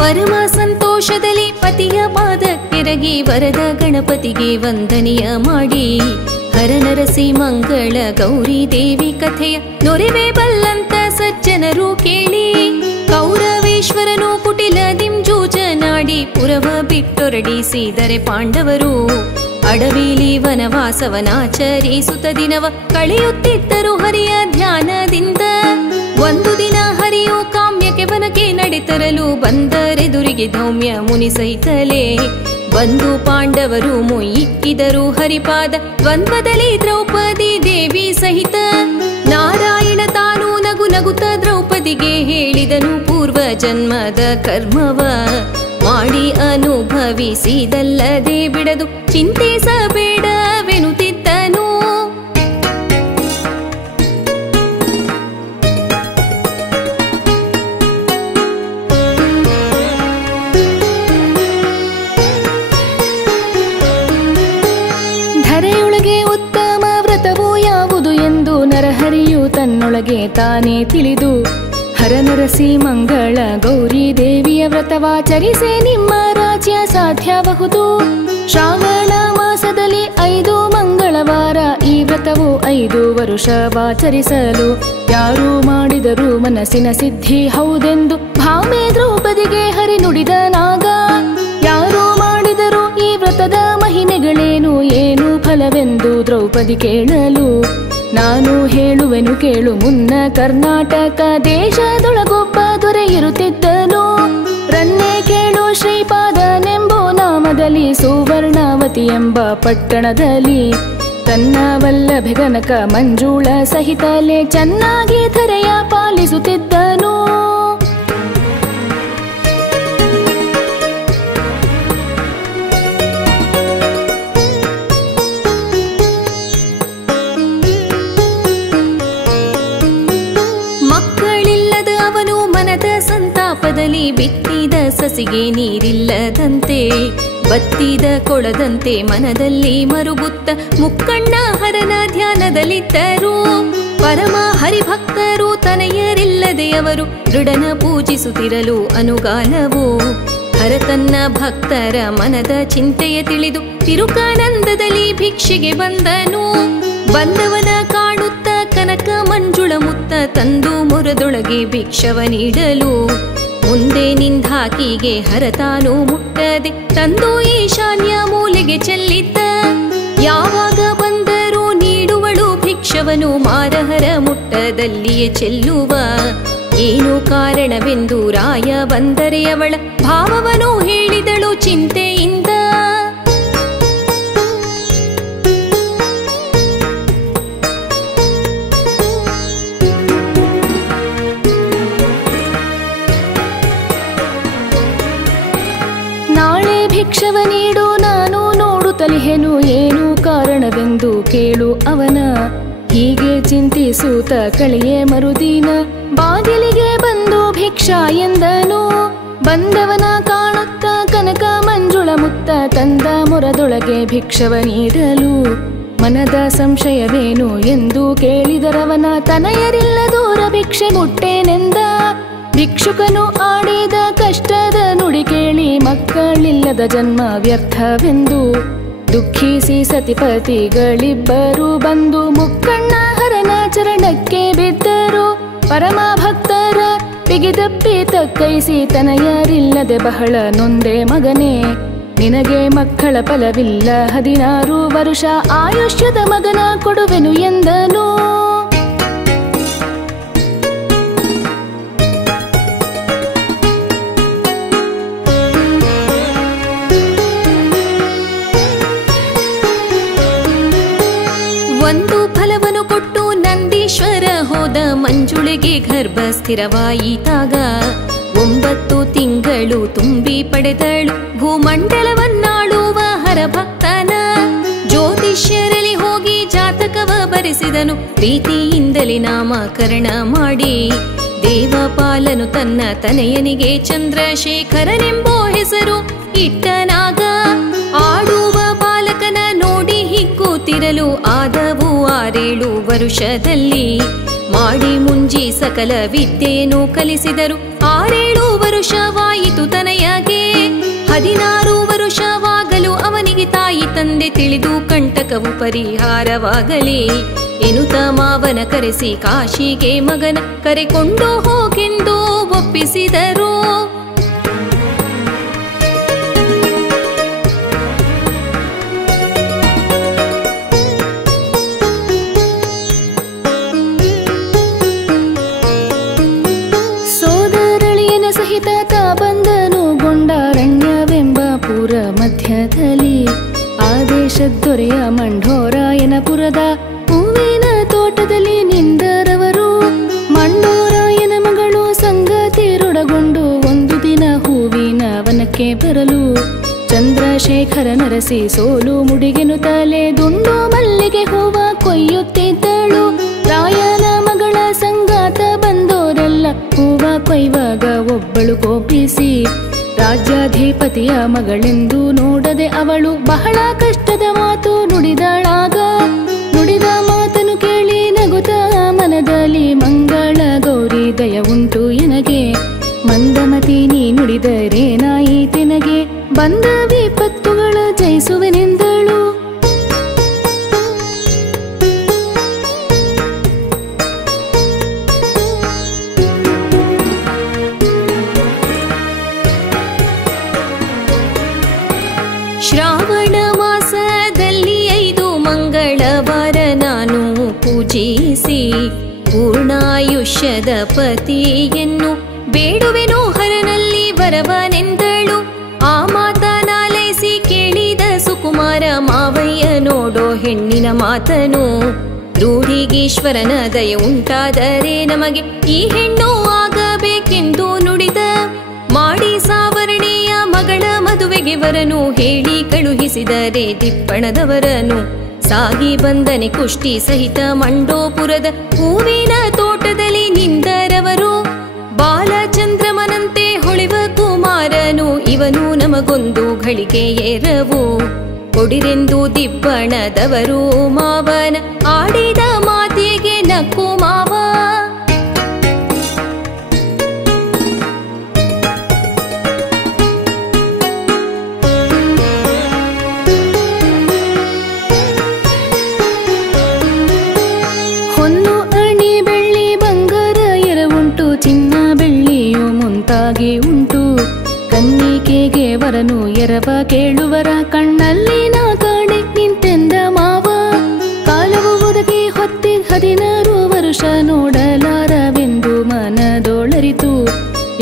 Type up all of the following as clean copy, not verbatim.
ಪರಮ ಸಂತೋಷದಲ್ಲಿ ಪತಿಯ ಪಾದಕ್ಕೆರಗಿ ವರದ ಗಣಪತಿಗೆ ವಂದನೆಯ ಮಾಡಿ ಹರನರಸಿ ಮಂಗಳ ಗೌರಿ ದೇವಿ ಕಥೆಯ ನೊರೆವೆ ಬಲ್ಲಂತ ಸಜ್ಜನರು ಕೇಳಿ ಕೌರವೇಶ್ವರನು ಕುಟಿಲದಿಂ ಜೂಜನಾಡಿ ಪುರವ ಬಿಟ್ಟೊರಡಿಸಿದರೆ ಪಾಂಡವರು ಅಡವಿಲಿ ವನವಾಸವನಾಚರಿಸುತ್ತ ದಿನವ ಕಳೆಯುತ್ತಿದ್ದರು ಹರಿಯ ಧ್ಯಾನದಿಂದ. ಒಂದು ದಿನ ಹರಿಯು ಕಾಮ್ಯಕ್ಕೆ ವನಕ್ಕೆ ನಡೆತರಲು ಬಂದರೆದುರಿಗೆ ಧೌಮ್ಯ ಮುನಿ ಸಹಿತಲೇ ಬಂದು ಪಾಂಡವರು ಮುಯ್ಯಿಕ್ಕಿದರು ಹರಿಪಾದ ದ್ವಂದ್ವದಲ್ಲಿ ದ್ರೌಪದಿ ದೇವಿ ಸಹಿತ. ನಾರಾಯಣ ತಾನು ನಗು ನಗುತ್ತ ದ್ರೌಪದಿಗೆ ಹೇಳಿದನು ಪೂರ್ವ ಜನ್ಮದ ಕರ್ಮವ ಮಾಡಿ ಅನುಭವಿಸಿದಲ್ಲದೆ ಬಿಡದು ಚಿಂತಿಸಬೇಡವೆನುತ್ತಿದ್ದನು. ಧರೆಯೊಳಗೆ ಉತ್ತಮ ವ್ರತವು ಯಾವುದು ಎಂದು ನರಹರಿಯು ತನ್ನೊಳಗೆ ತಾನೇ ತಿಳಿದು ಹರನರಸಿ ಮಂಗಳ ಗೌರಿ ದೇವಿಯ ವ್ರತವಾಚರಿಸೆ ನಿಮ್ಮ ರಾಜ್ಯ ಸಾಧ್ಯಬಹುದು. ಶ್ರಾವಣ ಮಾಸದಲ್ಲಿ 5 ಮಂಗಳವಾರ ಈ ವ್ರತವು 5 ವರುಷವಾಚರಿಸಲು ಯಾರು ಮಾಡಿದರೂ ಮನಸ್ಸಿನ ಸಿದ್ಧಿ ಹೌದೆಂದು ಭಾಮೆ ದ್ರೌಪದಿಗೆ ಹರಿ ನುಡಿದ ನಾಗ. ಯಾರು ಮಾಡಿದರೂ ಈ ವ್ರತದ ಮಹಿಮೆಗಳೇನು ಏನು ಫಲವೆಂದು ದ್ರೌಪದಿ ಕೇಳಲು ನಾನು ಹೇಳುವೆನು ಕೇಳು ಮುನ್ನ. ಕರ್ನಾಟಕ ದೇಶದೊಳಗೊಬ್ಬ ದೊರೆ ಇರುತ್ತಿದ್ದನು. ರನ್ನೇ ಕೇಳು ಶ್ರೀಪಾದನೆಂಬೋ ನಾಮದಲ್ಲಿ ಸುವರ್ಣಾವತಿ ಎಂಬ ಪಟ್ಟಣದಲ್ಲಿ ತನ್ನ ವಲ್ಲಭೆ ಗನಕ ಮಂಜುಳ ಸಹಿತಲೇ ಚೆನ್ನಾಗಿ ಧರೆಯ ಪಾಲಿಸುತ್ತಿದ್ದನು. ಸಂತಾಪದಲ್ಲಿ ಬಿತ್ತಿದ ಸಸಿಗೆ ನೀರಿಲ್ಲದಂತೆ ಬತ್ತಿದ ಕೊಳದಂತೆ ಮನದಲ್ಲಿ ಮರುಗುತ್ತ ಮುಕ್ಕಣ್ಣ ಹರನ ಧ್ಯಾನದಲ್ಲಿದ್ದರು. ಪರಮ ಹರಿಭಕ್ತರು ತನಯರಿಲ್ಲದೆ ಅವರು ದೃಢನ ಪೂಜಿಸುತ್ತಿರಲು ಅನುಗಾಲವು ಹರ ತನ್ನ ಭಕ್ತರ ಮನದ ಚಿಂತೆಯ ತಿಳಿದು ತಿರುಕಾನಂದದಲ್ಲಿ ಭಿಕ್ಷೆಗೆ ಬಂದನು. ಬಂದವನ ಕಾಣುತ್ತ ಕನಕ ಮಂಜುಳ ಮುತ್ತ ತಂದು ಮೊರದೊಳಗೆ ಭಿಕ್ಷವ ನೀಡಲು ಮುಂದೆ ನಿಂದಾಕಿಗೆ ಹರತಾನು ಮುಟ್ಟದೆ ತಂದು ಈಶಾನ್ಯ ಮೂಲೆಗೆ ಚೆಲ್ಲಿದ್ದ. ಯಾವಾಗ ಬಂದರೂ ನೀಡುವಳು ಭಿಕ್ಷವನು ಮಾರಹರ ಮುಟ್ಟದಲ್ಲಿಯೇ ಚೆಲ್ಲುವ. ಏನು ಕಾರಣವೆಂದು ರಾಯ ಬಂದರೆ ಅವಳ ಭಾವವನು ಹೇಳಿದಳು ಚಿಂತೆಯಿಂದ. ನಾಳೆ ಭಿಕ್ಷವ ನೀಡು ನಾನು ನೋಡುತ್ತಲಿಹೆನು ಏನು ಕಾರಣವೆಂದು ಕೇಳು ಅವನ. ಹೀಗೆ ಚಿಂತಿಸುತ್ತ ಕಳೆಯೇ ಮರುದಿನ ಬಾಗಿಲಿಗೆ ಬಂದು ಭಿಕ್ಷಾ ಎಂದನು. ಬಂದವನ ಕಾಣುತ್ತ ಕನಕ ಮಂಜುಳ ಮುತ್ತ ತಂದ ಮೊರದೊಳಗೆ ಭಿಕ್ಷವ ನೀಡಲು ಮನದ ಸಂಶಯವೇನು ಎಂದು ಕೇಳಿದರವನ ತನಯರಿಲ್ಲ ದೂರ ಭಿಕ್ಷೆ ಮುಟ್ಟೇನೆಂದ. ಭಿಕ್ಷುಕನು ಆಡಿದ ಕಷ್ಟದ ನುಡಿ ಕೇಳಿ ಮಕ್ಕಳಿಲ್ಲದ ಜನ್ಮ ವ್ಯರ್ಥವೆಂದು ದುಃಖಿಸಿ ಸತಿಪತಿಗಳಿಬ್ಬರು ಬಂದು ಮುಕ್ಕಣ್ಣ ಹರನ ಚರಣಕ್ಕೆ ಬಿದ್ದರು. ಪರಮ ಭಕ್ತರ ಬಿಗಿದಪ್ಪಿ ತಕ್ಕೈಸಿ ತನಯರಿಲ್ಲದೆ ಬಹಳ ನೊಂದೆ ಮಗನೇ ನಿನಗೆ ಮಕ್ಕಳ ಫಲವಿಲ್ಲ 16 ವರುಷ ಆಯುಷ್ಯದ ಮಗನ ಕೊಡುವೆನು ಎಂದನು. ಒಂದು ಫಲವನ್ನು ಕೊಟ್ಟು ನಂದೀಶ್ವರ ಹೋದ ಮಂಜುಳೆಗೆ ಗರ್ಭ ಸ್ಥಿರವಾಯಿತಾಗ 9 ತಿಂಗಳು ತುಂಬಿ ಪಡೆದಳು ಭೂಮಂಡಲವನ್ನಾಳುವ ಹರಭಕ್ತನ. ಜ್ಯೋತಿಷ್ಯರಲ್ಲಿ ಹೋಗಿ ಜಾತಕವ ಬರೆಸಿದನು ಪ್ರೀತಿಯಿಂದಲೇ ನಾಮಕರಣ ಮಾಡಿ. ದೇವಪಾಲನು ತನ್ನ ತನಯನಿಗೆ ಚಂದ್ರಶೇಖರನೆಂಬೋ ಹೆಸರು ಇಟ್ಟನಾಗ. ಆಡುವ ಬಾಲಕನ ನೋಡಿ ಹಿಗ್ಗುತ್ತಿರಲು ಆದವು 6-7 ವರುಷದಲ್ಲಿ ಮಾಡಿ ಮುಂಜಿ ಸಕಲ ವಿದ್ಯೆಯನ್ನು ಕಲಿಸಿದರು. 6-7 ವರುಷವಾಯಿತು ತನಯಗೆ. 16 ವರುಷವಾಗಲು ಅವನಿಗೆ ತಾಯಿ ತಂದೆ ತಿಳಿದು ಕಂಟಕವು ಪರಿಹಾರವಾಗಲಿ ಎನ್ನುತ್ತ ಮಾವನ ಕರೆಸಿ ಕಾಶಿಗೆ ಮಗನ ಕರೆಕೊಂಡು ಹೋಗೆಂದು ಒಪ್ಪಿಸಿದರು. ಸೋದರಳಿಯನ ಸಹಿತ ತಾ ಬಂದನು ಗೊಂಡಾರಣ್ಯವೆಂಬ ಪುರ ಮಧ್ಯದಲ್ಲಿ. ಆದೇಶ ದೊರೆಯ ಮಂಡೋರಾಯನಪುರದ ಹೂವಿನ ತೋಟದಲ್ಲಿ ನಿಂದರವರು. ಮಂಡೋರಾಯನ ಮಗಳು ಸಂಗತಿರೊಡಗೊಂಡು ಒಂದು ದಿನ ಹೂವಿನ ವನಕ್ಕೆ ಬರಲು. ಚಂದ್ರಶೇಖರ ನರಸಿ ಸೋಲು ಮುಡಿಗೆನು ತಲೆ ದುಂಡು ಮಲ್ಲಿಗೆ ಹೂವ ಕೊಯ್ಯುತ್ತಿದ್ದಳು. ರಾಯನ ಮಗಳ ಸಂಗಾತ ಬಂದೋರೆಲ್ಲ ಹೂವ ಕೊಯ್ವಾಗ ಒಬ್ಬಳು ಕೋಪಿಸಿ ರಾಜ್ಯಾಧಿಪತಿಯ ಮಗಳೆಂದು ನೋಡದೆ ಅವಳು ಬಹಳ ಕಷ್ಟದ ಮಾತು ನುಡಿದಳಾಗ. ನುಡಿದ ಮಾತನು ಕೇಳಿ ನಗುತ್ತ ಮನದಲ್ಲಿ ಮಂಗಳ ಗೌರಿ ದಯ ಉಂಟು ಎನಗೆ. ಮಂದಮತಿ ನೀ ನುಡಿದರೇನಾಯಿತೆನಗೆ ಬಂದ ವಿಪತ್ತುಗಳ ಜಯಿಸುವೆನೆಂದಳು. ಶ್ರಾವಣ ಮಾಸದಲ್ಲಿ 5 ಮಂಗಳವಾರ ನಾನು ಪೂಜಿಸಿ ಪೂರ್ಣಾಯುಷ್ಯದ ಪತಿಯನ್ನು ಬೇಡುವೆನು ಹರನಲ್ಲಿ ವರವನೆಂದಳು. ಆ ಮಾತನಾಲೈಸಿ ಕೇಳಿದ ಸುಕುಮಾರ ಮಾವಯ್ಯ ನೋಡೋ ಹೆಣ್ಣಿನ ಮಾತನು. ರೂಢಿಗೀಶ್ವರನ ದಯ ಉಂಟಾದರೆ ನಮಗೆ ಈ ಹೆಣ್ಣು ಆಗಬೇಕೆಂದು ನುಡಿದ. ಮಾಡಿ ಸಾವರ್ಣೆಯ ಮಗಳ ಮದುವೆಗೆ ವರನು ಹೇಳಿ ಕಳುಹಿಸಿದರೆ ದಿಪ್ಪಣದವರನು. ಸಾಗಿ ಬಂದನೆ ಕುಷ್ಟಿ ಸಹಿತ ಮಂಡೋಪುರದ ಹೂವಿನ ತೋಟದಲ್ಲಿ ನಿಂದರವರು. ಬಾಲಚಂದ್ರಮನಂತೆ ಹೊಳೆವ ಕುಮಾರನು ಇವನು ನಮಗೊಂದು ಘಳಿಗೆ ಎರವು. ಕೊಡಿರೆಂದು ದಿಬ್ಬಣದವರು ಮಾವನ ಆಡಿದ ಮಾತಿಗೆ ನಕ್ಕು ಮಾವ. ಹೊನ್ನು ಅಣಿ ಬೆಳ್ಳಿ ಬಂಗಾರ ಎರವುಂಟು, ಚಿನ್ನ ಬೆಳ್ಳಿಯು ಮುಂತಾಗಿ ಉಂಟು. ಕನ್ನಿಕೆಗೆ ವರನು ಎರವ ಕೇಳುವರ ಕಣ್ಣಲ್ಲಿ ನಾ ಕಾಣೆ ನಿಂತೆಂದ ಮಾವ. ಕಾಲವು ಒದಗಿ ಹೊತ್ತಿ 16 ವರುಷ ನೋಡಲಾರವೆಂದು ಮನದೊಳರಿತು.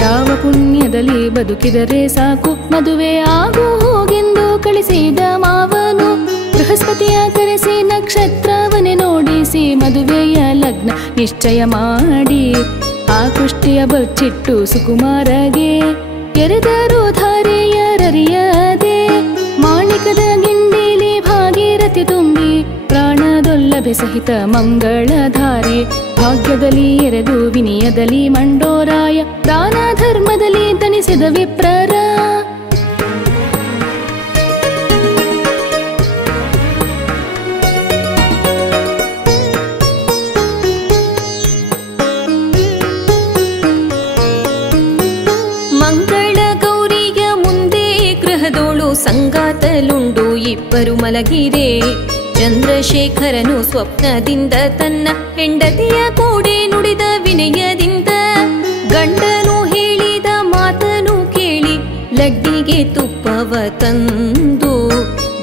ಯಾವ ಪುಣ್ಯದಲ್ಲಿ ಬದುಕಿದರೆ ಸಾಕು ಮದುವೆ ಆಗು ಹೋಗೆಂದು ಕಳಿಸಿದ ಮಾವನು. ಬೃಹಸ್ಪತಿಯ ಕರೆಸಿ ನಕ್ಷತ್ರವನ್ನೇ ನೋಡಿಸಿ ಮದುವೆಯ ಲಗ್ನ ನಿಶ್ಚಯ ಮಾಡಿ. ಆ ಕುಷ್ಟಿಯ ಬಚ್ಚಿಟ್ಟು ಸುಕುಮಾರಗೆ ಎರೆದರು ಧಾರೆಯರರಿಯದೆ. ಮಾಣಿಕದ ಗಿಂಡಿಲಿ ಭಾಗೀರಥಿ ತುಂಬಿ ಪ್ರಾಣದೊಲ್ಲಭೆ ಸಹಿತ ಮಂಗಳಧಾರೆ. ಭಾಗ್ಯದಲ್ಲಿ ಎರೆದು ವಿನಯದಲ್ಲಿ ಮಂಡೋರಾಯ ದಾನ ಧರ್ಮದಲ್ಲಿ ತನಿಸಿದ ವಿಪ್ರರ. ಮಂಗಳ ಗೌರಿಯ ಮುಂದೆ ಗೃಹದೋಳು ಸಂಗಾತಲುಂಡು ಇಬ್ಬರು ಮಲಗಿರೆ. ಚಂದ್ರಶೇಖರನು ಸ್ವಪ್ನದಿಂದ ತನ್ನ ಹೆಂಡತಿಯ ಕೂಡೆ ನುಡಿದ ವಿನಯದಿಂದ. ಗಂಡನು ಹೇಳಿದ ಮಾತನು ಕೇಳಿ ಲಡ್ಡಿಗೆ ತುಪ್ಪವ ತಂದು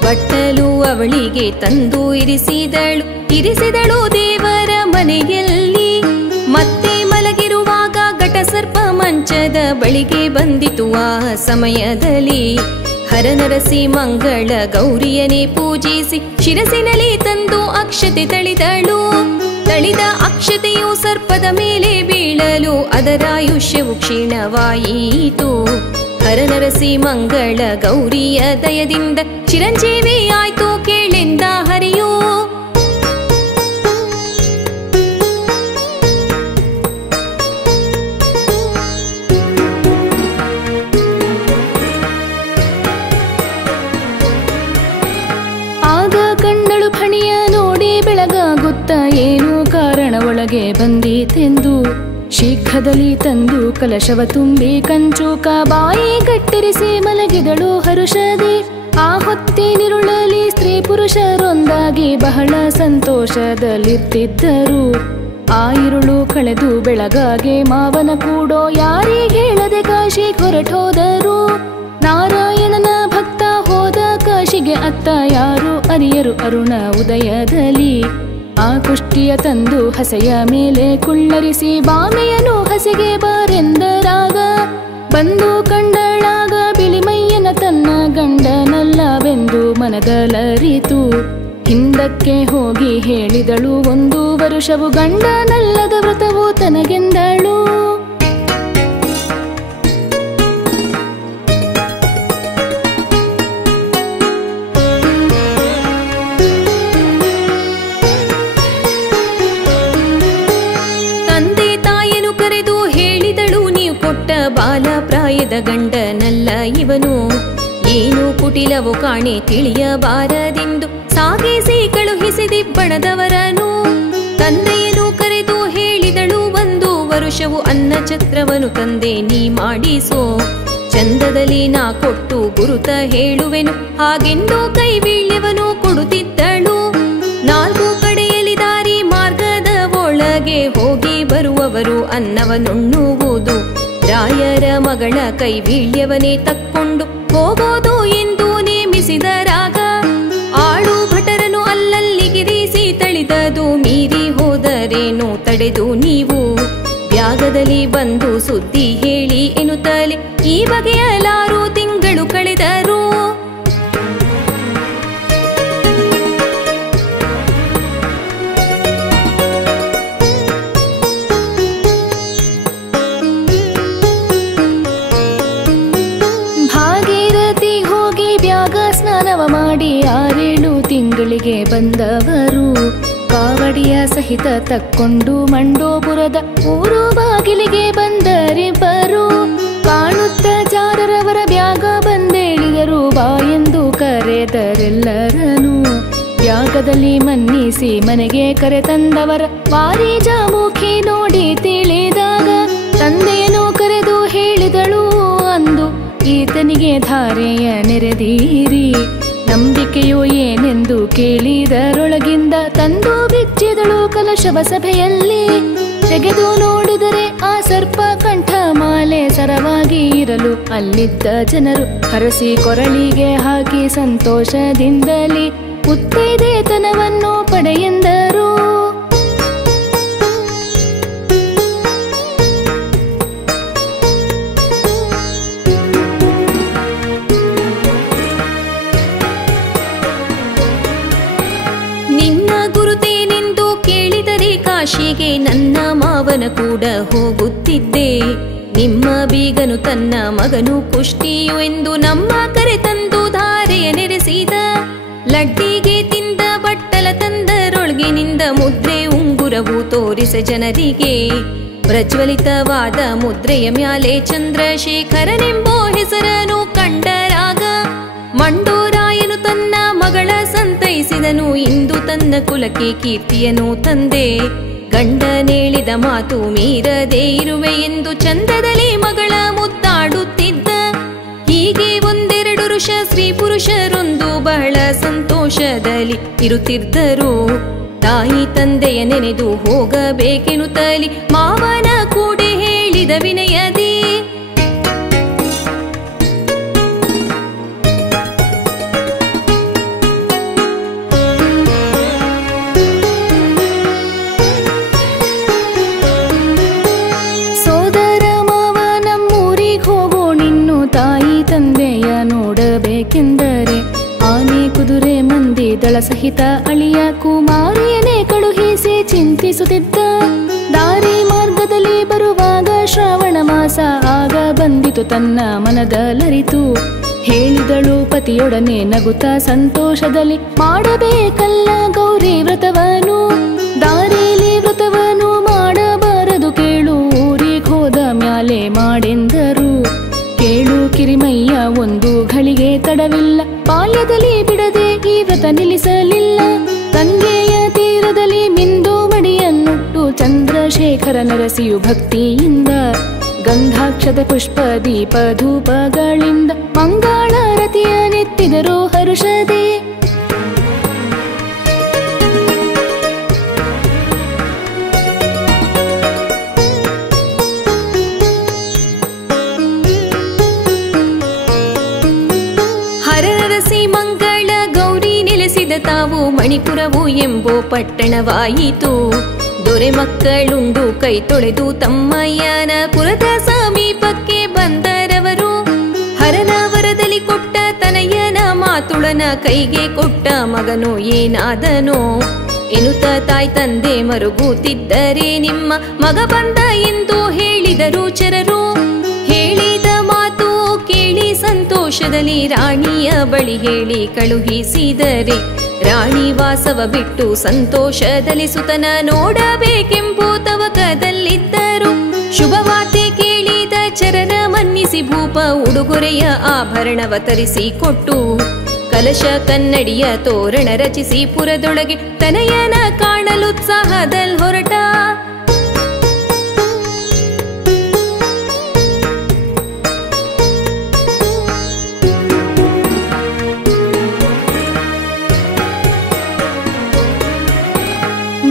ಬಟ್ಟಲು ಅವಳಿಗೆ ತಂದು ಇರಿಸಿದಳು ದೇವರ ಮನೆಯಲ್ಲಿ. ಮತ್ತೆ ಮಲಗಿರುವಾಗ ಘಟಸರ್ಪ ಮಂಚದ ಬಳಿಗೆ ಬಂದಿತು. ಆ ಸಮಯದಲ್ಲಿ ಹರನರಸಿ ಮಂಗಳ ಗೌರಿಯನೇ ಪೂಜಿಸಿ ಶಿರಸಿನಲ್ಲಿ ತಂದು ಅಕ್ಷತೆ ತಳಿದಳು. ತಳಿದ ಅಕ್ಷತೆಯು ಸರ್ಪದ ಮೇಲೆ ಬೀಳಲು ಅದರಾಯುಷ್ಯವು ಕ್ಷೀಣವಾಯಿತು. ಹರನರಸಿ ಮಂಗಳ ಗೌರಿಯ ದಯದಿಂದ ಚಿರಂಜೀವಿ ಆಯ್ತು ಕೇಳೆಂದ ಹರಿಯೋ. ಆಗ ಕಣ್ಣಳು ಫಣಿಯ ನೋಡಿ ಬೆಳಗಾಗುತ್ತ ಏನು ಕಾರಣ ಒಳಗೆ ಬಂದೀತೆಂದು. ಶೀಘ್ರದಲ್ಲಿ ತಂದು ಕಲಶವ ತುಂಬಿ ಕಂಚೂಕ ಬಾಯಿ ಗಟ್ಟಿರಿಸಿ ಮಲಗಿದಳು ಹರುಷದಿ. ಆ ಹೊತ್ತಿನಿರುಳಲಿ ಸ್ತ್ರೀ ಪುರುಷರೊಂದಾಗಿ ಬಹಳ ಸಂತೋಷದಲ್ಲಿರ್ತಿದ್ದರು. ಆ ಇರುಳು ಕಳೆದು ಬೆಳಗಾಗೆ ಮಾವನ ಕೂಡೋ ಯಾರಿಗೆ ಹೇಳದೆ ಕಾಶಿ ಹೊರಟೋದರು. ನಾರಾಯಣನ ಭಕ್ತ ಹೋದ ಕಾಶಿಗೆ ಅತ್ತ ಯಾರು ಅರಿಯರು ಅರುಣ ಉದಯದಲ್ಲಿ. ಆ ಕುಷ್ಟಿಯ ತಂದು ಹಸೆಯ ಮೇಲೆ ಕುಳ್ಳರಿಸಿ ಬಾಮೆಯನು ಹಸೆಗೆ ಬಾರೆಂದರಾಗ. ಬಂದು ಕಂಡಳಾಗ ಬಿಳಿಮಯ್ಯನ ತನ್ನ ಗಂಡನಲ್ಲವೆಂದು ಮನದಲರಿತು. ಹಿಂದಕ್ಕೆ ಹೋಗಿ ಹೇಳಿದಳು 1 ವರುಷವು ಗಂಡನಲ್ಲದ ವ್ರತವು ತನಗೆಂದಳು. ಬಾಲ ಪ್ರಾಯದ ಗಂಡನಲ್ಲ ಇವನು, ಏನು ಕುಟಿಲವು ಕಾಣೆ ತಿಳಿಯಬಾರದೆಂದು ಸಾಗಿಸಿ ಕಳುಹಿಸಿದಿಬ್ಬಣದವರನು. ತಂದೆಯನು ಕರೆದು ಹೇಳಿದಳು 1 ವರುಷವು ಅನ್ನ ಛತ್ರವನು ತಂದೆ ನೀ ಮಾಡಿಸೋ. ಚಂದದಲ್ಲಿ ನಾ ಕೊಟ್ಟು ಗುರುತ ಹೇಳುವೆನು ಹಾಗೆಂದು ಕೈವೀಳ್ಯವನು ಕೊಡುತ್ತಿದ್ದಳು. 4 ಕಡೆಯಲ್ಲಿ ದಾರಿ ಮಾರ್ಗದ ಒಳಗೆ ಹೋಗಿ ಬರುವವರು ಅನ್ನವನ್ನುಣ್ಣುವುದು. ರಾಯರ ಮಗಳ ಕೈವೀಳ್ಯವನೇ ತಕ್ಕೊಂಡು ಹೋಗೋದು ಎಂದು ನೇಮಿಸಿದರಾಗ. ಆಳು ಭಟರನು ಅಲ್ಲಲ್ಲಿಗಿರಿಸಿ ತಳಿದದು ಮೀರಿ ಹೋದರೇನು ತಡೆದು ನೀವು. ವ್ಯಾಗದಲ್ಲಿ ಬಂದು ಸುದ್ದಿ ಹೇಳಿ ಎನ್ನುತ್ತಲೇ ಈ ಬಗೆಯಲಾರು ತಿಂಗಳು ಕಳೆದರು. ಸ್ನಾನವ ಮಾಡಿ 6-7 ತಿಂಗಳಿಗೆ ಬಂದವರು. ಕಾವಡಿಯ ಸಹಿತ ತಕ್ಕೊಂಡು ಮಂಡೋಪುರದ ಊರು ಬಾಗಿಲಿಗೆ ಬಂದರಿಬ್ಬರು. ಕಾಣುತ್ತ ಜಾರರವರ ಬ್ಯಾಗ ಬಂದೇಳಿದರು ಬಾ ಎಂದು ಕರೆದರೆಲ್ಲರನು. ಬ್ಯಾಗದಲ್ಲಿ ಮನ್ನಿಸಿ ಮನೆಗೆ ಕರೆ ತಂದವರ ವಾರಿಜಾಮುಖಿ ನೋಡಿ ತಿಳಿದಾಗ ತಂದೆಯನು ಕರೆದು ಹೇಳಿದಳು ಅಂದು ಈತನಿಗೆ ಧಾರೆಯ ನೆರೆದೀರಿ. ನಂಬಿಕೆಯೋ ಏನೆಂದು ಕೇಳಿದರೊಳಗಿಂದ ತಂದು ಬಿಚ್ಚಿದಳು ಕಲಶವ ಸಭೆಯಲ್ಲಿ. ತೆಗೆದು ನೋಡಿದರೆ ಆ ಸರ್ಪ ಕಂಠ ಮಾಲೆ ಸರವಾಗಿ ಇರಲು ಅಲ್ಲಿದ್ದ ಜನರು ಹರಸಿ ಕೊರಳಿಗೆ ಹಾಕಿ ಸಂತೋಷದಿಂದಲೇ ಉತ್ತೈದೇತನವನ್ನು ಪಡೆಯೆಂದರು. ಕಾಶಿಗೆ ನನ್ನ ಮಾವನ ಕೂಡ ಹೋಗುತ್ತಿದ್ದೆ. ನಿಮ್ಮ ಬೀಗನು ತನ್ನ ಮಗನು ಕುಷ್ಟಿಯು ಎಂದು ನಮ್ಮ ಕರೆ ತಂದು ಧಾರೆಯ ನೆರೆಸಿದ. ಲಡ್ಡಿಗೆ ತಿಂದ ಬಟ್ಟಲ ತಂದರೊಳಗಿನಿಂದ ಮುದ್ರೆ ಉಂಗುರವು ತೋರಿಸ ಜನರಿಗೆ. ಪ್ರಜ್ವಲಿತವಾದ ಮುದ್ರೆಯ ಮ್ಯಾಲೆ ಚಂದ್ರಶೇಖರನೆಂಬೋ ಹೆಸರನು ಕಂಡರಾಗ. ಮಂಡೋರಾಯನು ತನ್ನ ಮಗಳ ಸಂತೈಸಿದನು ಇಂದು ತನ್ನ ಕುಲಕ್ಕೆ ಕೀರ್ತಿಯನು ತಂದೆ. ಗಂಡನೇಳಿದ ಮಾತು ಮೀರದೆ ಇರುವೆ ಎಂದು ಚಂದದಲ್ಲಿ ಮಗಳ ಮುದ್ದಾಡುತ್ತಿದ್ದ. ಹೀಗೆ 1-2 ವರುಷ ಸ್ತ್ರೀ ಪುರುಷರೊಂದು ಬಹಳ ಸಂತೋಷದಲ್ಲಿ ಇರುತ್ತಿದ್ದರು. ತಾಯಿ ತಂದೆಯ ನೆನೆದು ಹೋಗಬೇಕೆನ್ನುತ್ತಲಿ ಮಾವನ ಕೂಡೆ ಹೇಳಿದ ವಿನಯದಿ. ತಂದೆಯ ನೋಡಬೇಕೆಂದರೆ ಆನೆ ಕುದುರೆ ಮಂದಿ ದಳ ಸಹಿತ ಅಳಿಯ ಕುಮಾರಿಯನೇ ಕಳುಹಿಸಿ ಚಿಂತಿಸುತ್ತಿದ್ದ. ದಾರಿ ಮಾರ್ಗದಲ್ಲಿ ಬರುವಾಗ ಶ್ರಾವಣ ಮಾಸ ಆಗ ಬಂದಿತು ತನ್ನ ಮನದಲರಿತು. ಹೇಳಿದಳು ಪತಿಯೊಡನೆ ನಗುತ್ತಾ ಸಂತೋಷದಲ್ಲಿ ಮಾಡಬೇಕಲ್ಲ ಗೌರಿ ವ್ರತವನು. ದಾರಿಲಿ ವ್ರತವನು ಮಾಡಬಾರದು ಕೇಳು ಊರಿಗೆ ಹೋದ ಮ್ಯಾಲೆ ಮಾಡೆಂದರು. ಕೇಳು ಕಿರಿಮಯ್ಯ 1 ಘಳಿಗೆ ತಡವಿಲ್ಲ. ಬಾಲ್ಯದಲ್ಲಿ ಬಿಡದೆ ಈ ವ್ರತ ನಿಲ್ಲಿಸಲಿಲ್ಲ. ಗಂಗೆಯ ತೀರದಲ್ಲಿ ಮಿಂದು ಮಡಿಯನ್ನುಟ್ಟು ಚಂದ್ರಶೇಖರ ನರಸಿಯು ಭಕ್ತಿಯಿಂದ ಗಂಧಾಕ್ಷದ ಪುಷ್ಪ ದೀಪ ಧೂಪಗಳಿಂದ ಮಂಗಳಾರತಿಯ ನೆತ್ತಿದರು ಹರುಷದೆ. ಹರರಸಿ ಮಂಗಳ ಗೌರಿ ನೆಲೆಸಿದ ತಾವು ಮಣಿಪುರವು ಎಂಬೋ ಪಟ್ಟಣವಾಯಿತು. ದೊರೆ ಮಕ್ಕಳುಂಡು ಕೈ ತೊಳೆದು ತಮ್ಮಯ್ಯನ ಪುರದ ಸಮೀಪಕ್ಕೆ ಬಂದರವರು. ಹರನ ವರದಲ್ಲಿ ಕೊಟ್ಟ ತನಯ್ಯನ ಮಾತುಳನ ಕೈಗೆ ಕೊಟ್ಟ ಮಗನು ಏನಾದನೋ ಎನ್ನುತ್ತ ತಾಯಿ ತಂದೆ ಮರುಗುತ್ತಿದ್ದರೆ ನಿಮ್ಮ ಮಗ ಬಂದ ಎಂದು ಹೇಳಿದರು ಚರರು. ಹೇಳಿದ ಮಾತು ಕೇಳಿ ಸಂತೋಷದಲ್ಲಿ ರಾಣಿಯ ಬಳಿ ಹೇಳಿ ಕಳುಹಿಸಿದರೆ ರಾಣಿ ವಾಸವ ಬಿಟ್ಟು ಸಂತೋಷದಲ್ಲಿ ಸುತನ ನೋಡಬೇಕೆಂಬು ತವಕದಲ್ಲಿದ್ದರು. ಶುಭವಾರ್ತೆ ಕೇಳಿದ ಚರರ ಮನ್ನಿಸಿ ಭೂಪ ಉಡುಗೊರೆಯ ಆಭರಣವ ತರಿಸಿ ಕೊಟ್ಟು ಕಲಶ ಕನ್ನಡಿಯ ತೋರಣ ರಚಿಸಿ ಪುರದೊಳಗೆ ತನಯನ ಕಾಣಲುತ್ಸಾಹದಲ್ಲಿ ಹೊರಟ.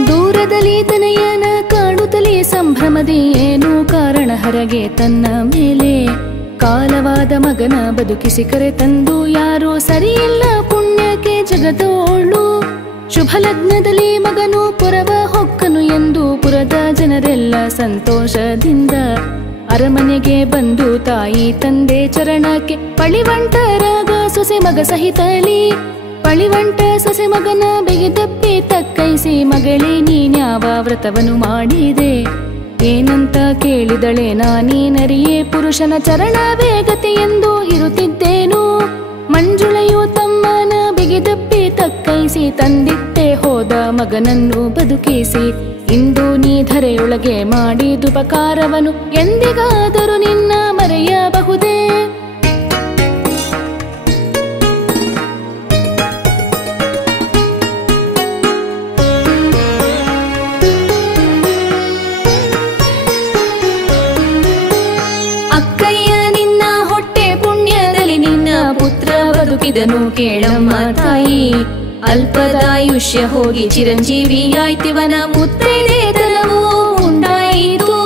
ದೂರದಲ್ಲಿ ತನಯನ ಕಾಣುತ್ತಲೇ ಸಂಭ್ರಮದಿ ಏನೂ ಕಾರಣ ಹರಗೆ ತನ್ನ ಮೇಲೆ ಕಾಲವಾದ ಮಗನ ಬದುಕಿಸಿ ಕರೆ ತಂದು ಯಾರೋ ಸರಿಯಿಲ್ಲ ಪುಣ್ಯಕ್ಕೆ ಜಗದೋಳು. ಶುಭ ಲಗ್ನದಲ್ಲಿ ಮಗನು ಪುರವ ಹೊಕ್ಕನು ಎಂದು ಪುರದ ಜನರೆಲ್ಲ ಸಂತೋಷದಿಂದ ಅರಮನೆಗೆ ಬಂದು ತಾಯಿ ತಂದೆ ಚರಣಕ್ಕೆ ಪಳಿವಂಟರಾಗ ಸೊಸೆ ಮಗ ಸಹಿತಲಿ. ಪಳಿವಂಟ ಸೊಸೆ ಮಗನ ಬೆಗೆದಪ್ಪಿ ತಕ್ಕೈಸಿ ಮಗಳೇ ನೀನ್ಯಾವ ವ್ರತವನ್ನು ಮಾಡಿದೆ ಏನಂತ ಕೇಳಿದಳೆ. ನಾನೀನರಿಯೇ ಪುರುಷನ ಚರಣ ಬೇಗತೆ ಎಂದು ಇರುತ್ತಿದ್ದೇನು. ಮಂಜುಳೆಯು ತಮ್ಮನ ಬಿಗಿದಪ್ಪಿ ತಕ್ಕೈಸಿ ತಂದಿಟ್ಟೆ ಹೋದ ಮಗನನ್ನು ಬದುಕಿಸಿ. ಇಂದು ನೀ ಧರೆಯೊಳಗೆ ಮಾಡಿದುಪಕಾರವನು ಎಂದಿಗಾದರೂ ನಿನ್ನ ಮರೆಯಬಹುದೇ. ಬದುಕಿದನು ಕೇಳಮ್ಮ ತಾಯಿ, ಅಲ್ಪದಾಯುಷ್ಯ ಹೋಗಿ ಚಿರಂಜೀವಿಯಾಯ್ತಿವನ ಮುತ್ತೈದೆತನವೂ ಉಂಟಾಯಿತು.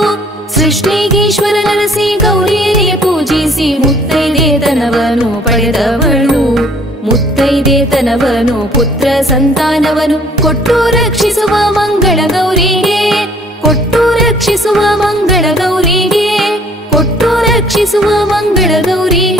ಸೃಷ್ಟಿಗೀಶ್ವರ ನರಸಿ ಗೌರಿಯನಿಗೆ ಪೂಜಿಸಿ ಮುತ್ತೈದೆತನವನು ಪಡೆದವಳು. ಮುತ್ತೈದೆತನವನು ಪುತ್ರ ಸಂತಾನವನು ಕೊಟ್ಟು ರಕ್ಷಿಸುವ ಮಂಗಳ ಗೌರಿಗೆ, ಕೊಟ್ಟು ರಕ್ಷಿಸುವ ಮಂಗಳ ಗೌರಿಗೆ, ಕೊಟ್ಟು ರಕ್ಷಿಸುವ ಮಂಗಳ ಗೌರಿಗೆ.